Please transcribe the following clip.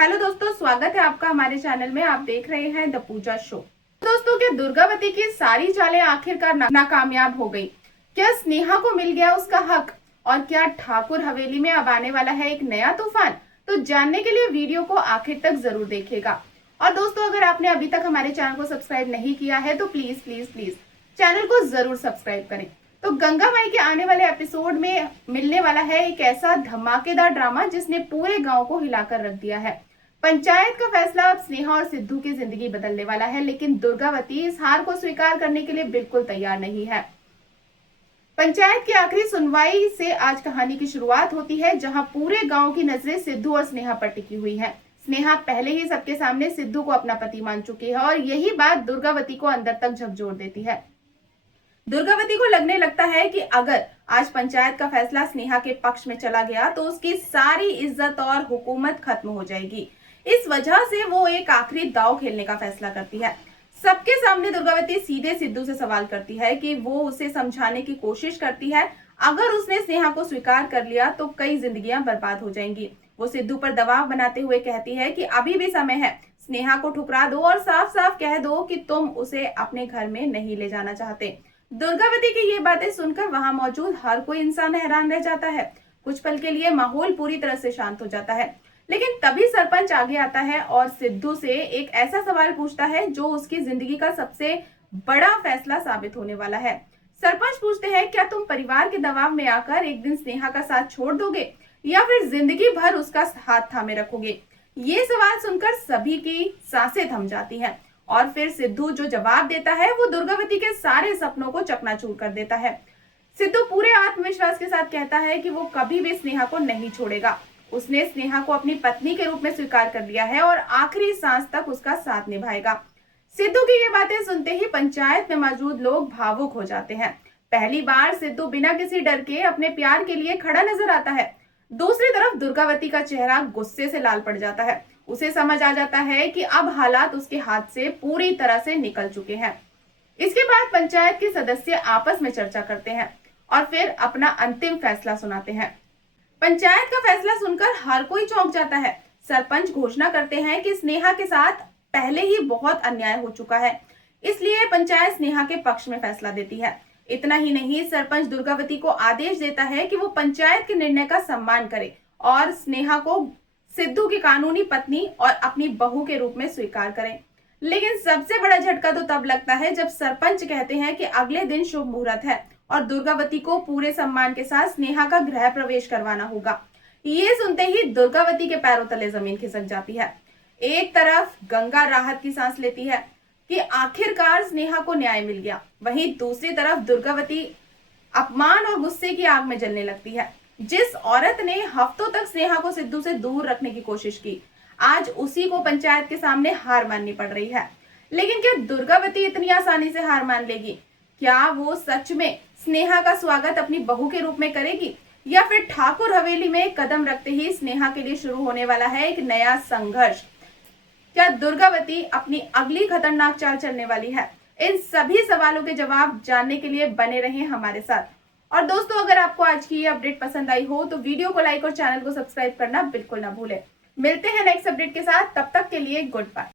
Hello दोस्तों, स्वागत है आपका हमारे चैनल में। आप देख रहे हैं द पूजा शो। दोस्तों, क्या दुर्गावती की सारी चालें आखिरकार नाकामयाब हो गई? क्या स्नेहा को मिल गया उसका हक? और क्या ठाकुर हवेली में अब आने वाला है एक नया तूफान? तो जानने के लिए वीडियो को आखिर तक जरूर देखिएगा। और दोस्तों, अगर आपने अभी तक हमारे चैनल को सब्सक्राइब नहीं किया है तो प्लीज प्लीज प्लीज चैनल को जरूर सब्सक्राइब करें। तो गंगा माई के आने वाले एपिसोड में मिलने वाला है एक ऐसा धमाकेदार ड्रामा जिसने पूरे गांव को हिलाकर रख दिया है। पंचायत का फैसला अब स्नेहा और सिद्धू की जिंदगी बदलने वाला है, लेकिन दुर्गावती इस हार को स्वीकार करने के लिए बिल्कुल तैयार नहीं है। पंचायत की आखिरी सुनवाई से आज कहानी की शुरुआत होती है, जहां पूरे गांव की नजरें सिद्धू और स्नेहा पर टिकी हुई है। स्नेहा पहले ही सबके सामने सिद्धू को अपना पति मान चुकी है और यही बात दुर्गावती को अंदर तक झकझोर देती है। दुर्गावती को लगने लगता है कि अगर आज पंचायत का फैसला स्नेहा के पक्ष में चला गया तो उसकी सारी इज्जत और हुकूमत खत्म हो जाएगी। इस वजह से वो एक आखिरी दांव खेलने का फैसला करती है। सबके सामने दुर्गावती सीधे सिद्धू से सवाल करती है कि वो उसे समझाने की कोशिश करती है, अगर उसने स्नेहा को स्वीकार कर लिया तो कई जिंदगियां बर्बाद हो जाएंगी। वो सिद्धू पर दबाव बनाते हुए कहती है कि अभी भी समय है, स्नेहा को ठुकरा दो और साफ साफ कह दो कि तुम उसे अपने घर में नहीं ले जाना चाहते। दुर्गावती की ये बातें सुनकर वहां मौजूद हर कोई इंसान हैरान रह जाता है। कुछ पल के लिए माहौल पूरी तरह से शांत हो जाता है, लेकिन तभी सरपंच आगे आता है और सिद्धू से एक ऐसा सवाल पूछता है जो उसकी जिंदगी का सबसे बड़ा फैसला साबित होने वाला है। सरपंच पूछते हैं, क्या तुम परिवार के दबाव में आकर एक दिन स्नेहा का साथ छोड़ दोगे या फिर जिंदगी भर उसका हाथ थामे रखोगे? ये सवाल सुनकर सभी की सांसें थम जाती हैं और फिर सिद्धू जो जवाब देता है वो दुर्गावती के सारे सपनों को चकनाचूर कर देता है। सिद्धू पूरे आत्मविश्वास के साथ कहता है कि वो कभी भी स्नेहा को नहीं छोड़ेगा। उसने स्नेहा को अपनी पत्नी के रूप में स्वीकार कर लिया है और आखिरी सांस तक उसका साथ निभाएगा। सिद्धू की ये बातें सुनते ही पंचायत में मौजूद लोग भावुक हो जाते हैं। पहली बार सिद्धू बिना किसी डर के अपने प्यार के लिए खड़ा नजर आता है। दूसरी तरफ दुर्गावती का चेहरा गुस्से से लाल पड़ जाता है। उसे समझ आ जाता है कि अब हालात उसके हाथ से पूरी तरह से निकल चुके हैं। इसके बाद पंचायत के सदस्य आपस में चर्चा करते हैं और फिर अपना अंतिम फैसला सुनाते हैं। पंचायत का फैसला सुनकर हर कोई चौंक जाता है। सरपंच घोषणा करते हैं कि स्नेहा के साथ पहले ही बहुत अन्याय हो चुका है, इसलिए पंचायत स्नेहा के पक्ष में फैसला देती है। इतना ही नहीं, सरपंच दुर्गावती को आदेश देता है कि वो पंचायत के निर्णय का सम्मान करे और स्नेहा को सिद्धू की कानूनी पत्नी और अपनी बहू के रूप में स्वीकार करें। लेकिन सबसे बड़ा झटका तो तब लगता है जब सरपंच कहते हैं कि अगले दिन शुभ मुहूर्त है और दुर्गावती को पूरे सम्मान के साथ स्नेहा का गृह प्रवेश करवाना होगा। ये सुनते ही दुर्गावती के पैरों तले जमीन खिसक जाती है। एक तरफ गंगा राहत की सांस लेती है कि आखिरकार स्नेहा को न्याय मिल गया, वहीं दूसरी तरफ दुर्गावती अपमान और गुस्से की आग में जलने लगती है। जिस औरत ने हफ्तों तक स्नेहा को सिद्धू से दूर रखने की कोशिश की, आज उसी को पंचायत के सामने हार माननी पड़ रही है। लेकिन क्या दुर्गावती इतनी आसानी से हार मान लेगी? क्या वो सच में स्नेहा का स्वागत अपनी बहू के रूप में करेगी या फिर ठाकुर हवेली में कदम रखते ही स्नेहा के लिए शुरू होने वाला है एक नया संघर्ष? क्या दुर्गावती अपनी अगली खतरनाक चाल चलने वाली है? इन सभी सवालों के जवाब जानने के लिए बने रहें हमारे साथ। और दोस्तों, अगर आपको आज की ये अपडेट पसंद आई हो तो वीडियो को लाइक और चैनल को सब्सक्राइब करना बिल्कुल ना भूलें। मिलते हैं नेक्स्ट अपडेट के साथ, तब तक के लिए गुड बाय।